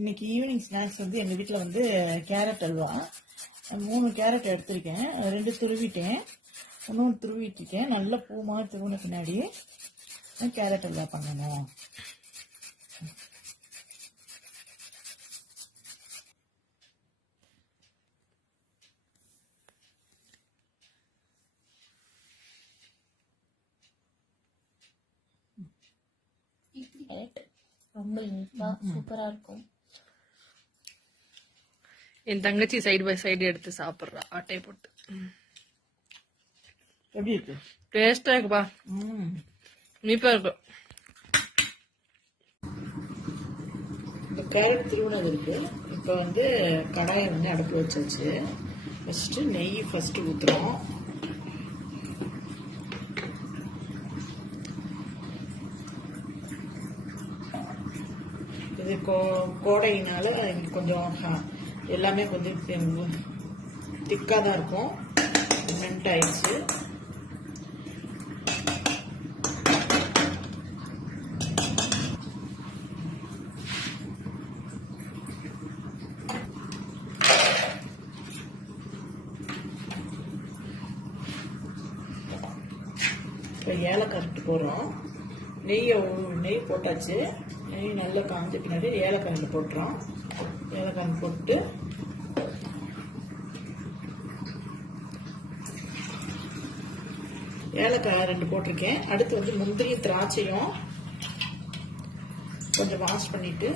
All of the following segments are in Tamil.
இன்னைக்கு ஈவினிங் ஸ்நாக்ஸ் வந்து எங்கள் வீட்டில் வந்து கேரட் அல்வா. 3 கேரட் எடுத்திருக்கேன், 2 துருவிட்டேன், இன்னொன்று துருவிட்டுருக்கேன். நல்லா பூ மாதிரி துருவின பின்னாடி கேரட் அல்வா பண்ணணும். ரொம்ப இனிப்பா சூப்பரா இருக்கும். என் தங்கச்சி சைடு பை சைடு எடுத்து சாப்பிட்றா ஆட்டை போட்டு. எப்படி இருக்கு? டேஸ்டா இருக்குப்பா, இனிப்பா இருக்கு. இந்த கேரட் திருவினது இருக்கு. இப்போ வந்து கடாயை வந்து அடுப்பு வச்சாச்சு. ஃபஸ்ட்டு நெய் ஃபஸ்ட்டு ஊற்றுறோம். இது கோடையினால கொஞ்சம் எல்லாமே கொஞ்சம் திக்காக தான் இருக்கும். மெல்ட் ஆயிடுச்சு. இப்போ ஏலக்காய் போடுறோம். நெய் போட்டாச்சு. நெய் நல்லா காஞ்ச பின்னாடி ஏலக்காயில் போட்டுறோம். ஏலக்காய் போட்டு ஏலக்காய் 2 போட்டிருக்கேன். அடுத்து வந்து முந்திரியும் திராட்சையும் கொஞ்சம் வாஷ் பண்ணிட்டு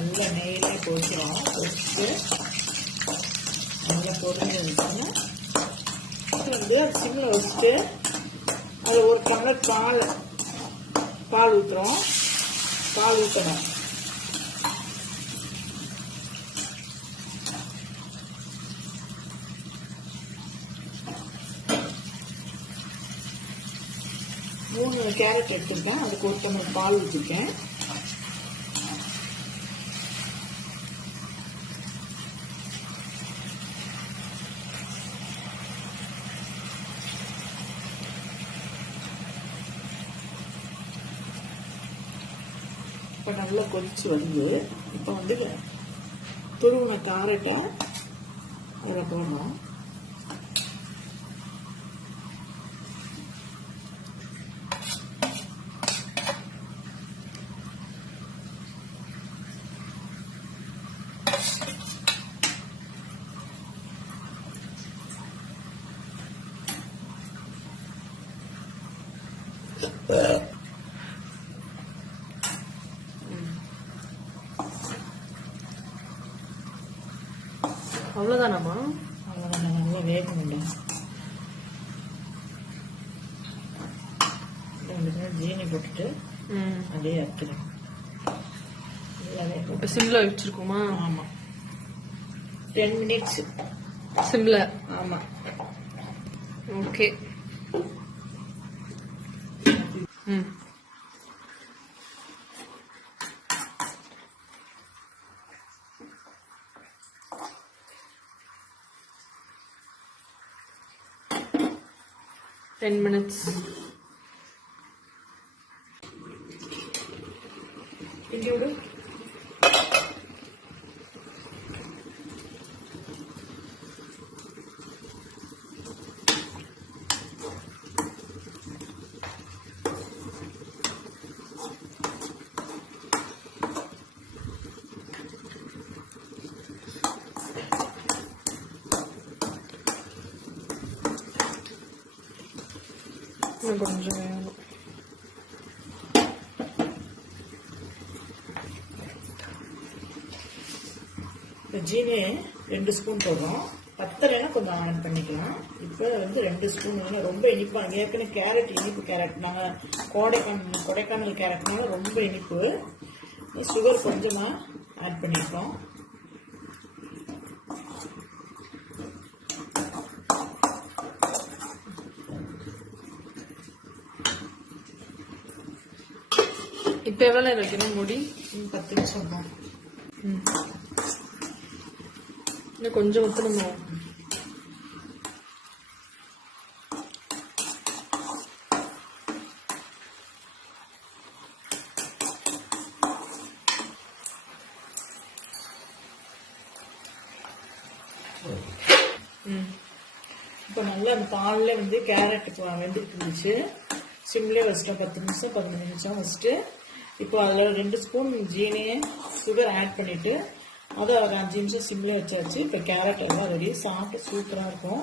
நல்லா நெய்யிலே போட்டுறோம். போட்டு நல்லா பொரிஞ்சிருந்துச்சுன்னா வந்து சிம்மில் வச்சுட்டு அதில் 1 டம்ளர் பால் ஊற்றுறோம். பால் ஊற்றணும். மூணு கேரட் எடுத்துருக்கேன், அதுக்கு 1 டம்ளர் பால் ஊற்றிருக்கேன். இப்போ நல்லா கொதிச்சு வந்து இப்போ வந்து துருவின கேரட்டை அதில் போடணும். அவ்வளோதானாம்மா? அவ்வளோதான். நல்லா வேகணும்டா. 2 ஜீனி போட்டுட்டு அப்படியே அரைக்கிறேன். இப்போ சிம்ல வச்சிருக்கோமா? ஆமாம், 10 மினிட்ஸ் சிம்ல. ஆமாம், ஓகே. 10 minutes. இங்கே விடு. இன்னும் கொஞ்சம் வேணும். இப்போ ஜீனி 2 ஸ்பூன் போடுறோம். பத்தலைன்னா கொஞ்சம் ஆட் பண்ணிக்கலாம். இப்போ வந்து 2 ஸ்பூன் வேணும். ரொம்ப இனிப்பாக ஏற்கனவே கேரட் இனிப்பு கேரட் நாங்கள் கொடைக்கானல் கேரட்னால ரொம்ப இனிப்பு. சுகர் கொஞ்சமாக ஆட் பண்ணியிருக்கோம். இப்போ எவ்வளோ நேரம் வைக்கணும் மூடி? 10 நிமிஷம் தான். இன்னும் கொஞ்சம் ஊற்றணுமா? இப்போ நல்லா அந்த பாலில் வந்து கேரட் வெந்துட்டு இருந்துச்சு. சிம்லேயே வச்சுட்டோம் 10 நிமிஷம் 15 நிமிஷம் வச்சுட்டு இப்போ அதில் 2 ஸ்பூன் ஜீனி சுகர் ஆட் பண்ணிவிட்டு அதை ஒரு 5 நிமிஷம் சிம்லேயே வச்சாச்சு. இப்போ கேரட் எல்லாம் ரெடி. சாப்பிட்டு சூப்பராக இருக்கும்.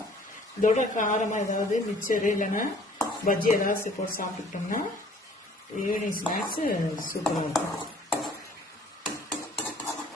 இதோட காரமாக ஏதாவது மிக்சரு இல்லைன்னா பஜ்ஜி ஏதாவது போட்டு சாப்பிட்டுட்டோம்னா ஈவினிங் ஸ்நாக்ஸு சூப்பராக இருக்கும்.